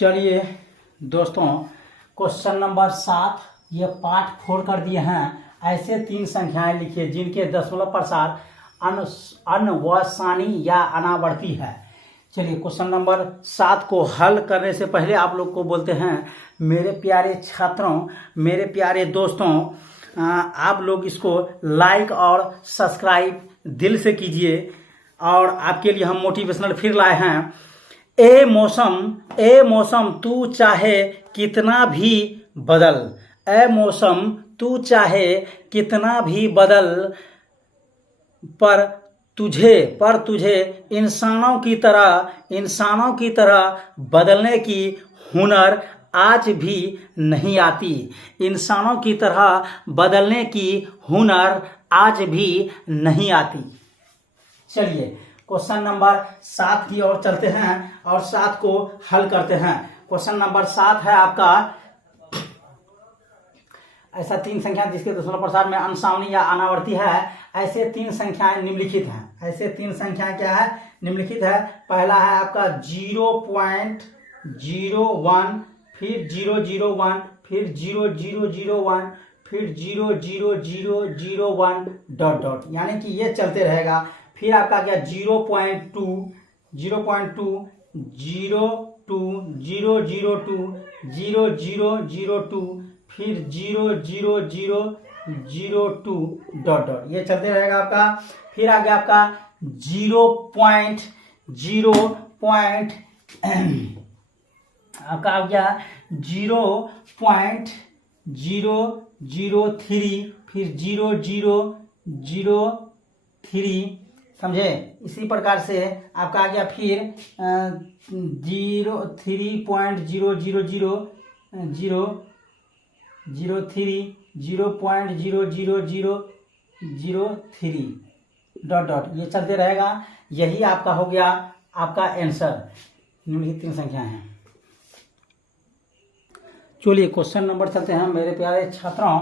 चलिए दोस्तों, question number 7 ये पार्ट 4 कर दिए हैं। ऐसे 3 संख्याएं लिखिए जिनके दशमलव प्रसार अनवसानी या अनावर्ती है। चलिए क्वेश्चन नंबर 7 को हल करने से पहले आप लोग को बोलते हैं, मेरे प्यारे छात्रों, मेरे प्यारे दोस्तों, आप लोग इसको लाइक और सब्सक्राइब दिल से कीजिए। और आपके लिए हम मोटिवेशनल फिर लाए हैं। ए मौसम तू चाहे कितना भी बदल, ए मौसम तू चाहे कितना भी बदल, पर तुझे इंसानों की तरह बदलने की हुनर आज भी नहीं आती। इंसानों की तरह बदलने की हुनर आज भी नहीं आती। चलिए क्वेश्चन नंबर 7 की ओर चलते हैं और 7 को हल करते हैं। क्वेश्चन नंबर 7 है आपका, ऐसा 3 संख्या जिसके दशमलव प्रसार में अनसावनी या अनावर्ती है। ऐसे 3 संख्याएं निम्नलिखित हैं। ऐसे 3 संख्याएं क्या है? निम्नलिखित है। पहला है आपका 0.01, फिर 001, फिर 0001, फिर 00001 ... यानी कि ये चलते रहेगा। फिर आपका क्या 0.2, 0.2, 02, 002, 0002, फिर 00002 ... ये चलते रहेगा आपका। फिर आ गया आपका 0.0 आपका आ गया 0.003, फिर 0003, समझे। इसी प्रकार से आपका आ गया फिर 3.000 003, 0.00003 ... ये चलते रहेगा। यही आपका हो गया आपका आंसर। निम्नलिखित 3 संख्या हैं। चलिए क्वेश्चन नंबर चलते हैं मेरे प्यारे छात्रों।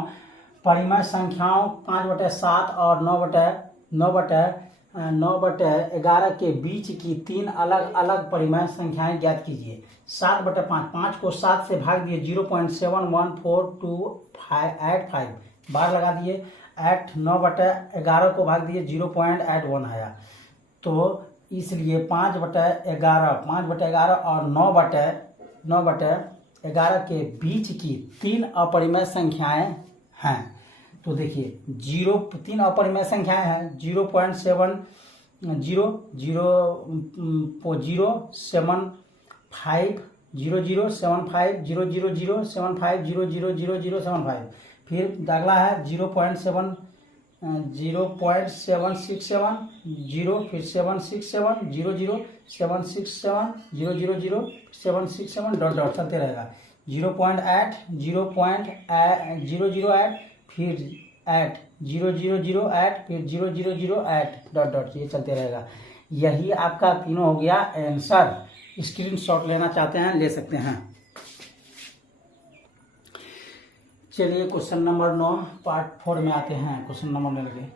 परिमेय संख्याओं 5/7 और 9/11 के बीच की 3 अलग अलग परिमेय संख्याएं ज्ञात कीजिए। 7/5, 5 को 7 से भाग दिए 0.7142585 बार लगा दिए। 9/11 को भाग दिए 0.81 आया। तो इसलिए 5/11 और 9/11 के बीच की 3 अपरिमेय संख्याएं हैं। तो देखिए 3 अपरिमेय संख्याएं हैं। 0.7 0.075 0075 00075 0000075। फिर अगला है 0.7 0.767 0, फिर 767 00 767 000 चलते रहेगा। 0.8 0.008, फिर 8 0008, फिर 0008 ... ये चलते रहेगा। यही आपका तीनों हो गया आंसर। स्क्रीनशॉट लेना चाहते हैं ले सकते हैं। चलिए क्वेश्चन नंबर 9 पार्ट 4 में आते हैं। क्वेश्चन नंबर 9 लगे,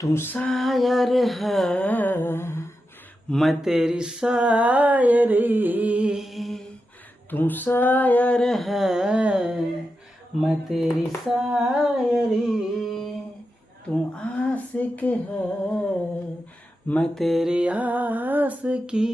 तू शायर है मैं तेरी शायरी, तू शायर है मैं तेरी शायरी, तू आशिक है मैं तेरी आशिकी,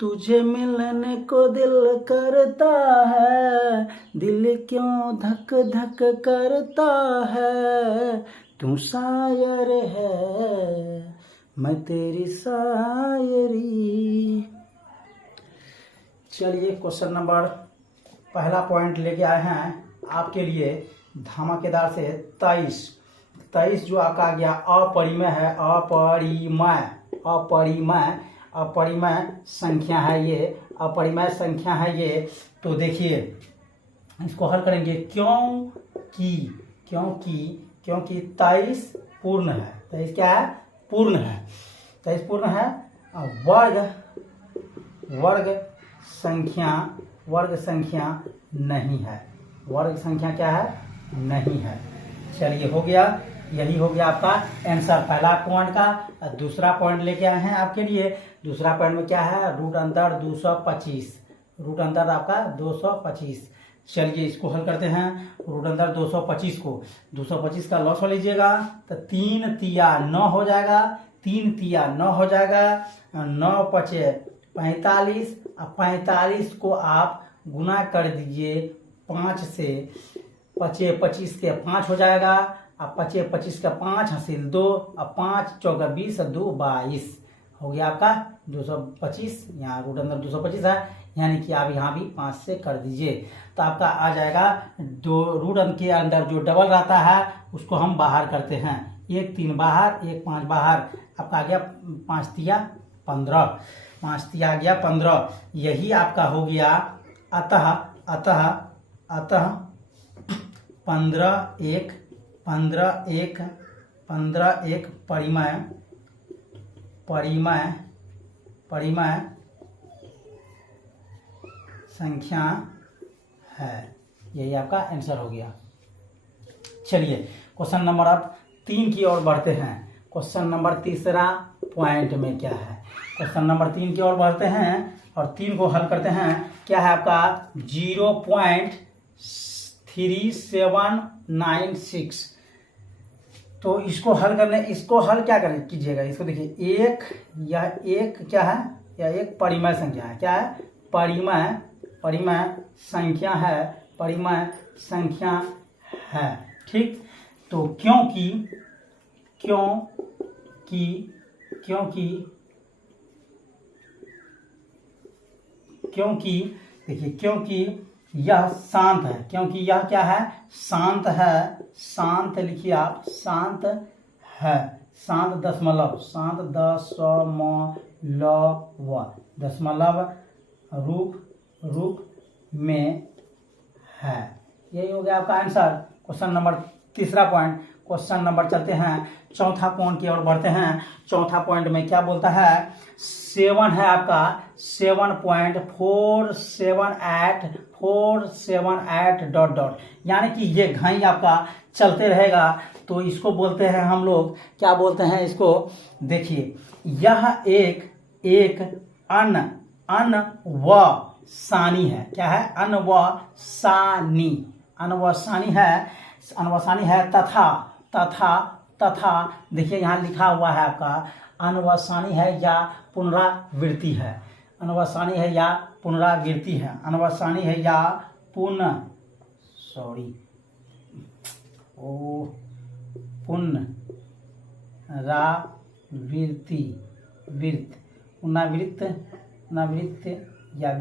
तुझे मिलने को दिल करता है, दिल क्यों धक धक करता है, तू शायर है मैं तेरी शायरी। चलिए क्वेश्चन नंबर पहला पॉइंट लेके आए हैं आपके लिए धमाकेदार से। 23 जो आपका आ गया अपरिमेय है। अपरिमेय संख्या है ये, अपरिमेय संख्या है ये। तो देखिए इसको हल करेंगे क्योंकि 23 पूर्ण है। 23 क्या है? पूर्ण है। 23 पूर्ण है। वर्ग संख्या नहीं है। वर्ग संख्या क्या है? नहीं है। चलिए हो गया। यही हो गया आपका आंसर पहला पॉइंट का। दूसरा पॉइंट लेके आए हैं आपके लिए। दूसरा पॉइंट में क्या है? रूट अंतर 225। रूट अंदर आपका 225। चलिए इसको हल करते हैं। रूट अंदर 225 को 225 का लॉस हो लीजिएगा तो 3 तिया 9 हो जाएगा, 3 तिया 9 हो जाएगा, 9 पचे 45, अब 45 को आप गुना कर दीजिए 5 से, पचे 25 के 5 हो जाएगा, अब पचे 25 का 5 हासिल 2, अब 5 चौका 20 2 22 हो गया आपका 225। यहाँ रूट अंदर 225 है, यानी कि आप यहाँ भी 5 से कर दीजिए तो आपका आ जाएगा। दो रूट के अंदर जो डबल रहता है उसको हम बाहर करते हैं, 1 3 बाहर 1 5 बाहर, आपका आ गया 5 तिया 15, 5 तिया आ गया 15। यही आपका हो गया। अतः अतः अतः 15 1 परिमेय परिमेय परिमेय संख्या है। यही आपका आंसर हो गया। चलिए क्वेश्चन नंबर अब 3 की ओर बढ़ते हैं। क्वेश्चन नंबर तीसरा पॉइंट में क्या है, क्वेश्चन नंबर 3 की ओर बढ़ते हैं और 3 को हल करते हैं। क्या है आपका 0.3796। तो इसको हल करने, इसको हल क्या करें कीजिएगा, इसको देखिए एक, यह एक क्या है, यह एक परिमेय संख्या है। क्या है, परिमेय परिमेय संख्या है, परिमेय संख्या है। ठीक, तो क्योंकि क्योंकि क्योंकि क्योंकि देखिए, क्योंकि यह शांत है, क्योंकि यह क्या है, शांत है, शांत लिखिए आप, शांत है, शांत दशमलव, शांत दशमलव रूप में है। यही हो गया आपका आंसर। क्वेश्चन नंबर तीसरा पॉइंट। क्वेश्चन नंबर चलते हैं चौथा पॉइंट की ओर बढ़ते हैं। चौथा पॉइंट में क्या बोलता है, 7 है आपका 7.478 डॉट डॉट, यानी कि ये घाई आपका चलते रहेगा। तो इसको बोलते हैं हम लोग, क्या बोलते हैं इसको, देखिए यह एक अनवसानी है। क्या है, अनवसानी है तथा देखिए यहाँ लिखा हुआ है आपका अनवसानी है या पुनरावृत्ति है, अनवसानी है या पुनरावृत्ति है, अनवसानी है या पुनरावृत्ति या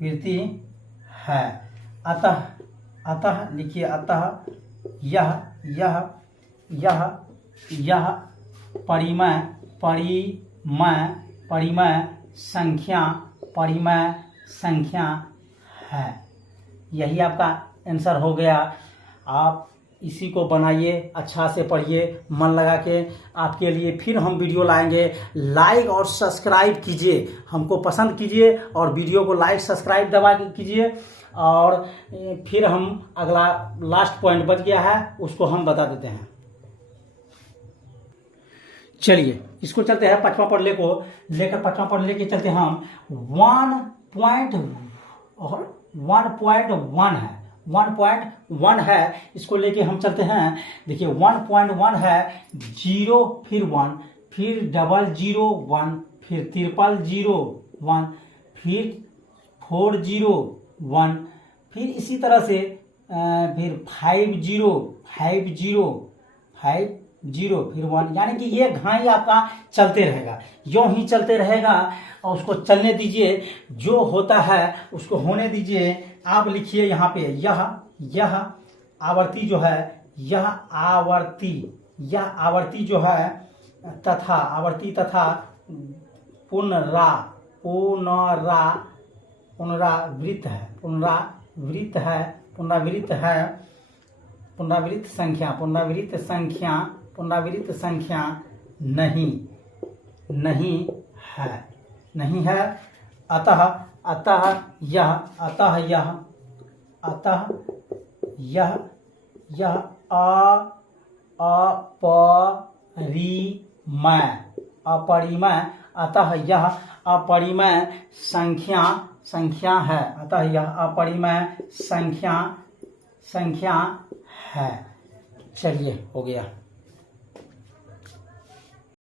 वृत्ति है। अतः लिखिए, अतः यह परिमेय संख्या है। यही आपका आंसर हो गया। आप इसी को बनाइए, अच्छा से पढ़िए, मन लगा के। आपके लिए फिर हम वीडियो लाएंगे। लाइक और सब्सक्राइब कीजिए, हमको पसंद कीजिए और वीडियो को लाइक सब्सक्राइब दबा के कीजिए। और फिर हम अगला लास्ट पॉइंट बच गया है, उसको हम बता देते हैं। चलिए इसको चलते हैं पांचवा पढ़ लेकर पांचवा पढ़ लेके चलते हैं हम 1.1 है, इसको लेके हम चलते हैं। देखिए 1.1 है, 0 फिर 1 फिर 001 फिर 001 फिर 401 फिर इसी तरह से फिर 50 फिर 1, यानी कि ये घाई आपका चलते रहेगा, यूं ही चलते रहेगा। और उसको चलने दीजिए, जो होता है उसको होने दीजिए। आप लिखिए यहाँ पे यह आवर्ती जो है, यह आवर्ती जो है तथा आवर्ती तथा पुनरावृत्त संख्या नहीं है। अतः यह अपरिमेय अतः यह अपरिमेय संख्या है। अतः यह अपरिमेय संख्या है। चलिए, हो गया।